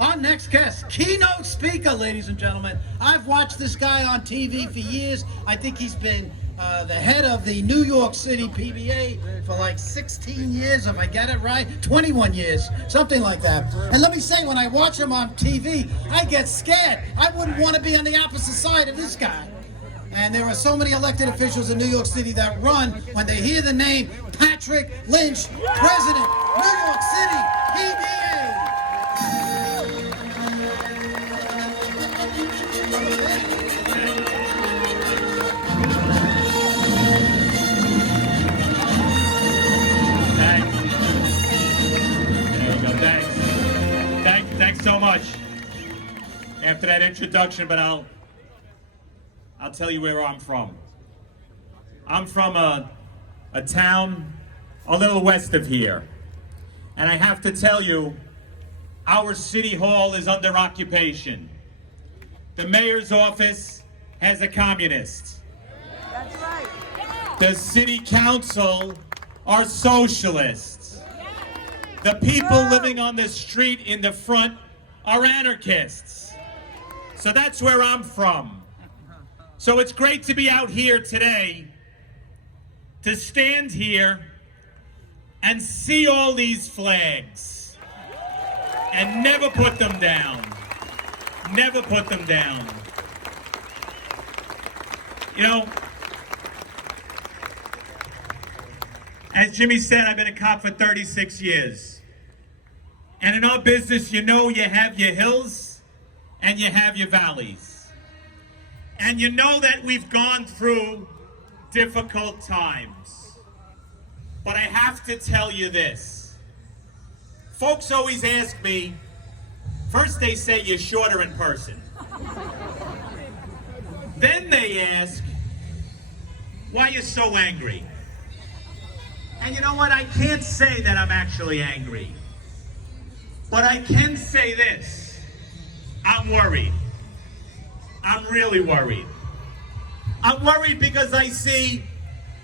Our next guest, keynote speaker, ladies and gentlemen. I've watched this guy on TV for years. I think he's been the head of the New York City PBA for like 16 years, if I get it right, 21 years, something like that. And let me say, when I watch him on TV, I get scared. I wouldn't want to be on the opposite side of this guy. And there are so many elected officials in New York City that run when they hear the name Patrick Lynch, President, New York City PBA. Thanks so much after that introduction, but I'll tell you where I'm from. I'm from a town a little west of here, and I have to tell you, our city hall is under occupation. The mayor's office has a communist. That's right. The city council are socialists. The people living on the street in the front are anarchists. So that's where I'm from. So it's great to be out here today, to stand here and see all these flags and never put them down. Never put them down. You know, as Jimmy said, I've been a cop for 36 years. And in our business, you know, you have your hills and you have your valleys. And you know that we've gone through difficult times. But I have to tell you this. Folks always ask me, first they say you're shorter in person. Then they ask, why you're so angry? And you know what? I can't say that I'm actually angry. But I can say this. I'm worried. I'm really worried. I'm worried because I see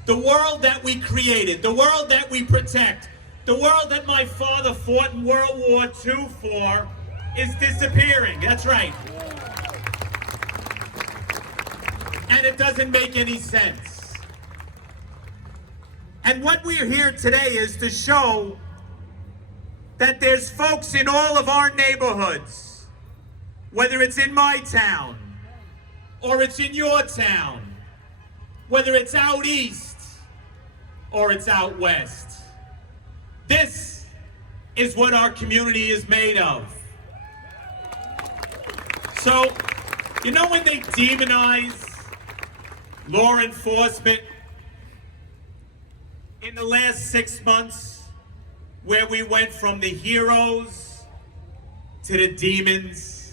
the world that we created, the world that we protect, the world that my father fought in World War II for is disappearing. That's right. And it doesn't make any sense. And what we're here today is to show that there's folks in all of our neighborhoods, whether it's in my town or it's in your town, whether it's out east or it's out west. This is what our community is made of. So, you know when they demonize law enforcement, in the last 6 months, where we went from the heroes to the demons.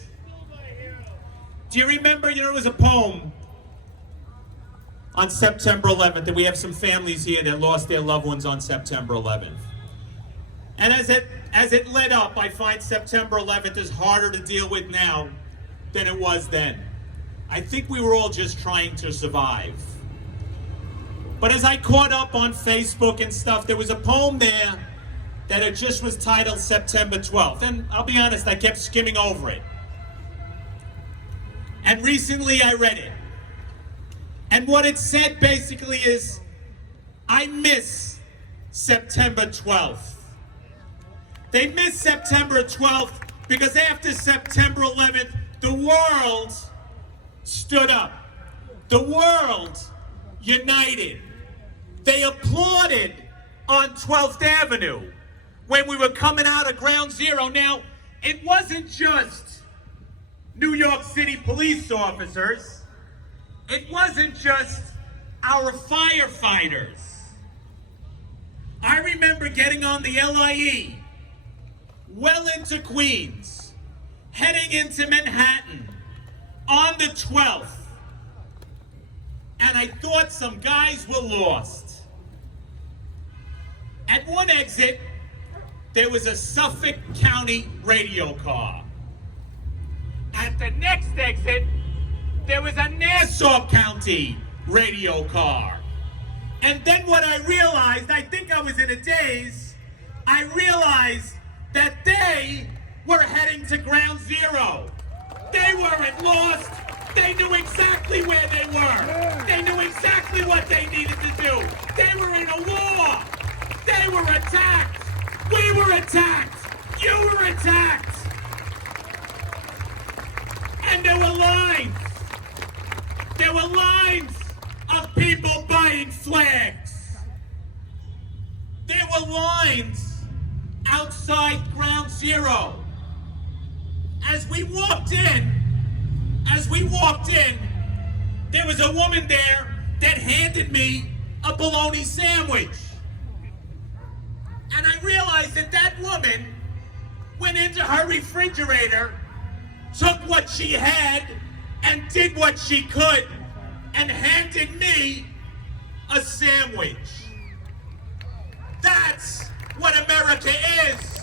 Do you remember, there was a poem on September 11th, and we have some families here that lost their loved ones on September 11th. And as it led up, I find September 11th is harder to deal with now than it was then. I think we were all just trying to survive. But as I caught up on Facebook and stuff, there was a poem there that it just was titled September 12th. And I'll be honest, I kept skimming over it. And recently I read it. And what it said basically is, I miss September 12th. They miss September 12th because after September 11th, the world stood up. The world united. They applauded on 12th Avenue when we were coming out of Ground Zero. Now, it wasn't just New York City police officers. It wasn't just our firefighters. I remember getting on the LIE well into Queens, heading into Manhattan on the 12th. And I thought some guys were lost. At one exit, there was a Suffolk County radio car. At the next exit, there was a Nassau County radio car. And then what I realized, I think I was in a daze, I realized that they were heading to ground zero. They weren't lost. They knew exactly where they were. They knew exactly what they needed to do. They were in a war. They were attacked. We were attacked. You were attacked. And there were lines. There were lines of people buying flags. There were lines outside ground zero. As we walked in, there was a woman there that handed me a bologna sandwich. And I realized that that woman went into her refrigerator, took what she had, and did what she could, and handed me a sandwich. That's what America is.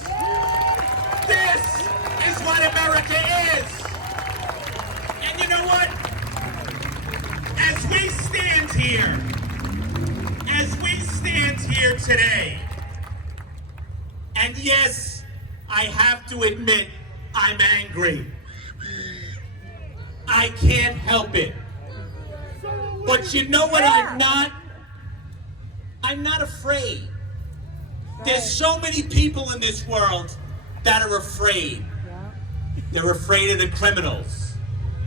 This is what America is. And you know what? As we stand here today, and yes, I have to admit, I'm angry. I can't help it. But you know what I'm not? I'm not afraid. There's so many people in this world that are afraid. They're afraid of the criminals.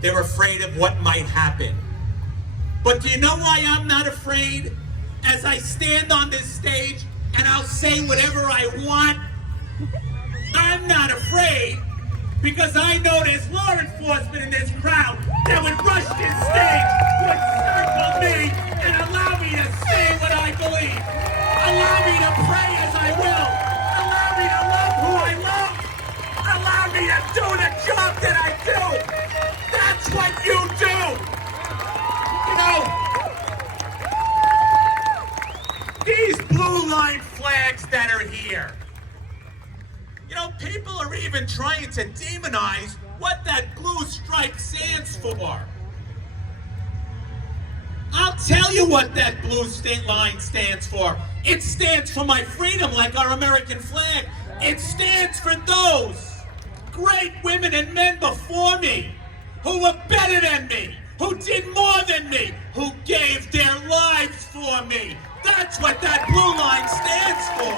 They're afraid of what might happen. But do you know why I'm not afraid? As I stand on this stage and I'll say whatever I want, I'm not afraid because I know there's law enforcement in this crowd that would rush this stage, would circle me, and allow me to say what I believe. Allow me to pray as I will. Allow me to love who I love. Allow me to do the job that I do. That's what you do. You know, these blue line flags that are here, you know, people are even trying to demonize what that blue stripe stands for. I'll tell you what that blue line stands for. It stands for my freedom, like our American flag. It stands for those great women and men before me who were better than me, who did more than me, who gave their lives for me. That's what that blue line stands for.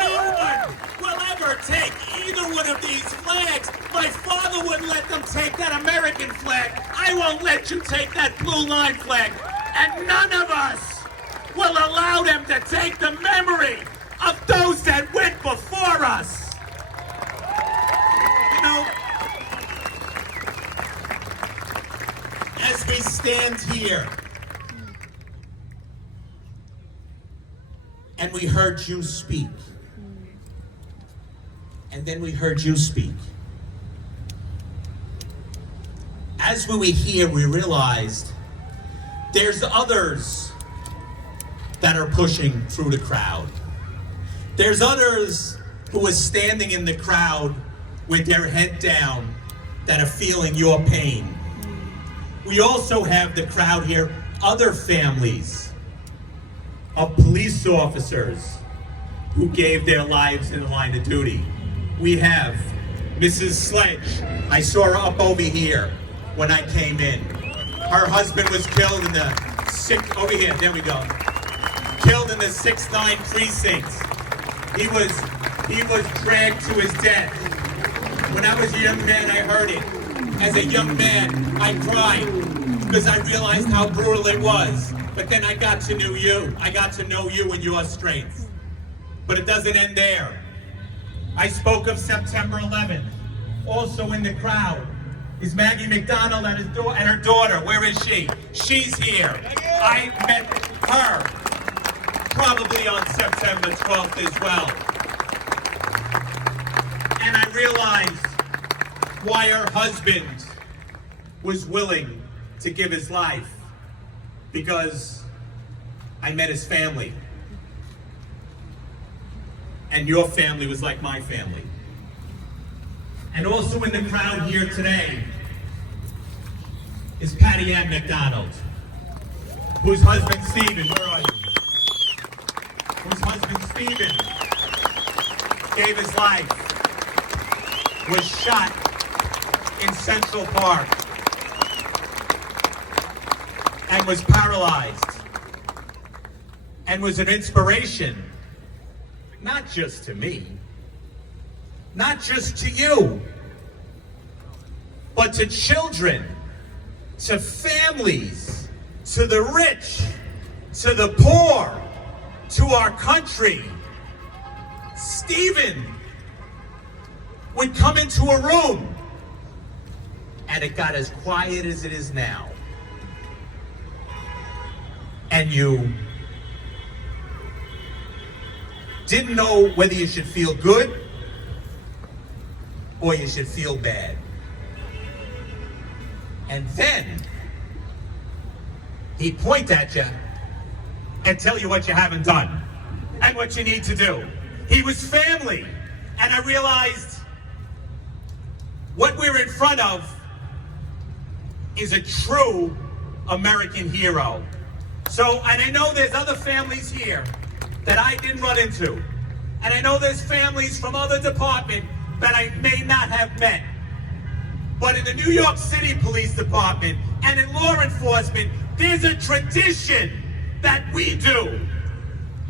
No one will ever take either one of these flags. My father wouldn't let them take that American flag. I won't let you take that blue line flag. And none of us will allow them to take the memory of those that went before us. You know, as we stand here, and we heard you speak, and then we heard you speak. As we were here, we realized there's others that are pushing through the crowd. There's others who are standing in the crowd with their head down that are feeling your pain. We also have the crowd here, other families of police officers who gave their lives in the line of duty. We have Mrs. Sledge. I saw her up over here when I came in. Her husband was killed in the over here, there we go. Killed in the 6-9 precinct. He was dragged to his death. When I was a young man, I heard it. As a young man, I cried because I realized how brutal it was. But then I got to know you. I got to know you and your strength. But it doesn't end there. I spoke of September 11th. Also in the crowd is Maggie McDonald and her daughter. Where is she? She's here. I met her probably on September 12th as well. And I realized why her husband was willing to give his life. Because I met his family. And your family was like my family. And also in the crowd here today is Patty Ann McDonald, whose husband Stephen, where are you? Whose husband Stephen gave his life, was shot in Central Park and was paralyzed and was an inspiration, not just to me, not just to you, but to children, to families, to the rich, to the poor, to our country. Stephen would come into a room and it got as quiet as it is now. And you didn't know whether you should feel good or you should feel bad. And then he'd point at you and tell you what you haven't done and what you need to do. He was family. And I realized what we're in front of is a true American hero. So, and I know there's other families here that I didn't run into. And I know there's families from other departments that I may not have met. But in the New York City Police Department and in law enforcement, there's a tradition that we do.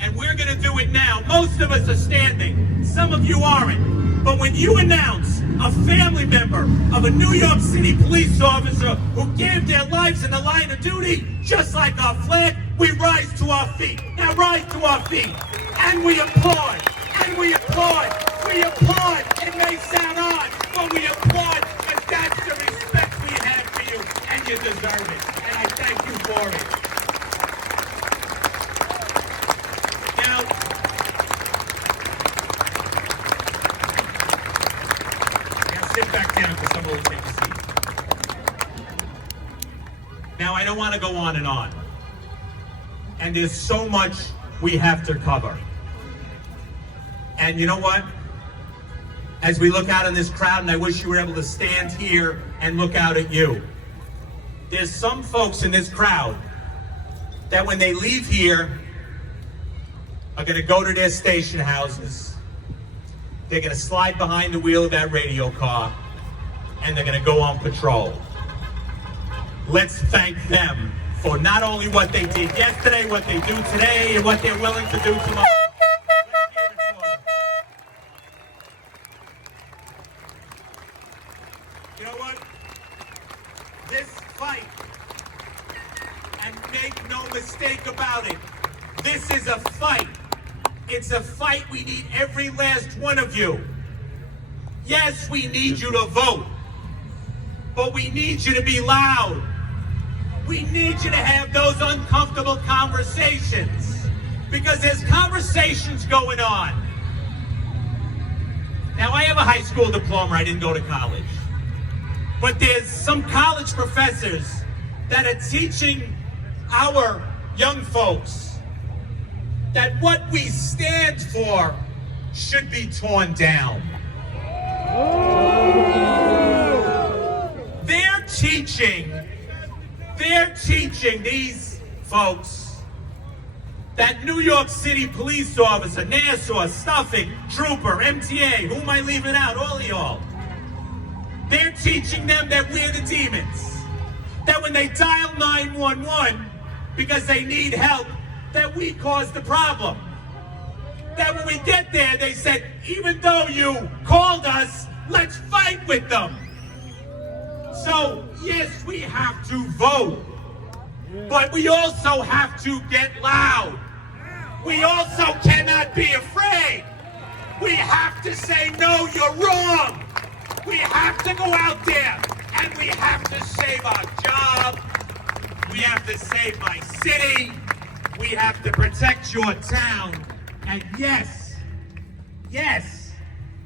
And we're gonna do it now. Most of us are standing. Some of you aren't. But when you announce a family member of a New York City police officer who gave their lives in the line of duty, just like our flag, we rise to our feet. Now rise to our feet. And we applaud. And we applaud. We applaud. It may sound odd, but we applaud. But that's the respect we have for you. And you deserve it. And I thank you for it. Now, sit back down because someone will take a seat. Now, I don't want to go on and on. And there's so much we have to cover. And you know what? As we look out in this crowd, and I wish you were able to stand here and look out at you. There's some folks in this crowd that when they leave here are going to go to their station houses. They're going to slide behind the wheel of that radio car, and they're going to go on patrol. Let's thank them for not only what they did yesterday, what they do today, and what they're willing to do tomorrow. You know what? This fight, and make no mistake about it, this is a fight. It's a fight we need every last one of you. Yes, we need you to vote, but we need you to be loud. We need you to have those uncomfortable conversations, because there's conversations going on. Now, I have a high school diploma. I didn't go to college. But there's some college professors that are teaching our young folks that what we stand for should be torn down. They're teaching these folks that New York City police officer, Nassau, Suffolk, Trooper, MTA, who am I leaving out? All of y'all. They're teaching them that we're the demons. That when they dial 911 because they need help, that we caused the problem. That when we get there, they said, even though you called us, let's fight with them. So, yes, we have to vote, but we also have to get loud. We also cannot be afraid. We have to say, no, you're wrong. We have to go out there and we have to save our job. We have to save my city. We have to protect your town. And yes,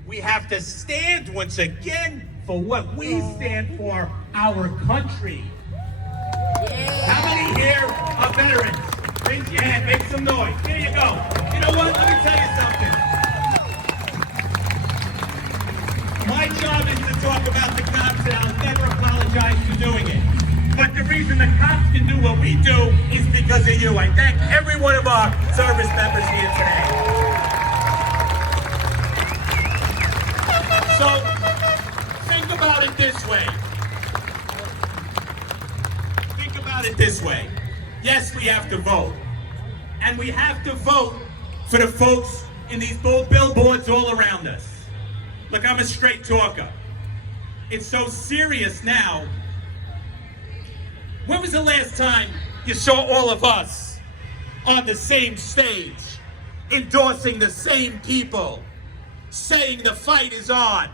we have to stand once again for what we stand for, our country. Yeah. How many here are veterans? Raise your hand, make some noise. Here you go. You know what? Let me tell you something. My job is to talk about the cops, and I'll never apologize for doing it. But the reason the cops can do what we do is because of you. I thank every one of our service members here today. we have to vote. And we have to vote for the folks in these bold billboards all around us. Look, I'm a straight talker. It's so serious now. When was the last time you saw all of us on the same stage, endorsing the same people, saying the fight is on?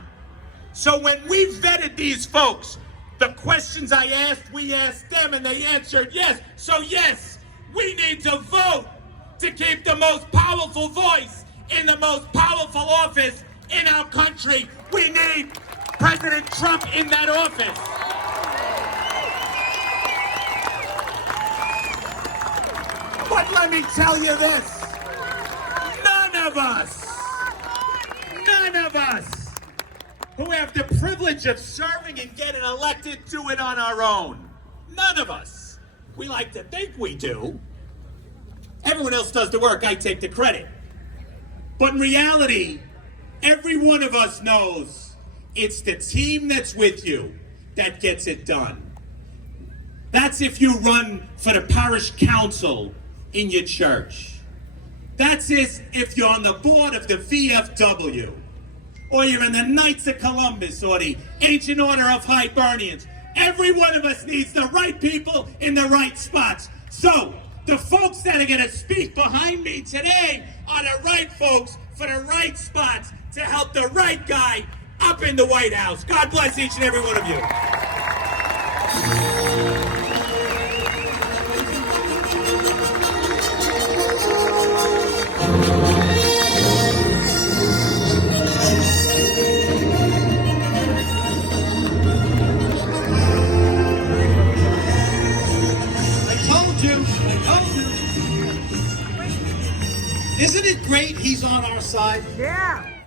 So when we vetted these folks, the questions I asked, we asked them, and they answered yes. So yes, we need to vote to keep the most powerful voice in the most powerful office in our country. We need President Trump in that office. But let me tell you this, none of us who have the privilege of serving and getting elected do it on our own. None of us. We like to think we do. Everyone else does the work, I take the credit. But in reality, every one of us knows it's the team that's with you that gets it done. That's if you run for the parish council in your church. That's if you're on the board of the VFW, or you're in the Knights of Columbus, or the Ancient Order of Hibernians. Every one of us needs the right people in the right spots. So, the folks that are going to speak behind me today are the right folks for the right spots to help the right guy up in the White House. God bless each and every one of you. Isn't it great he's on our side? Yeah.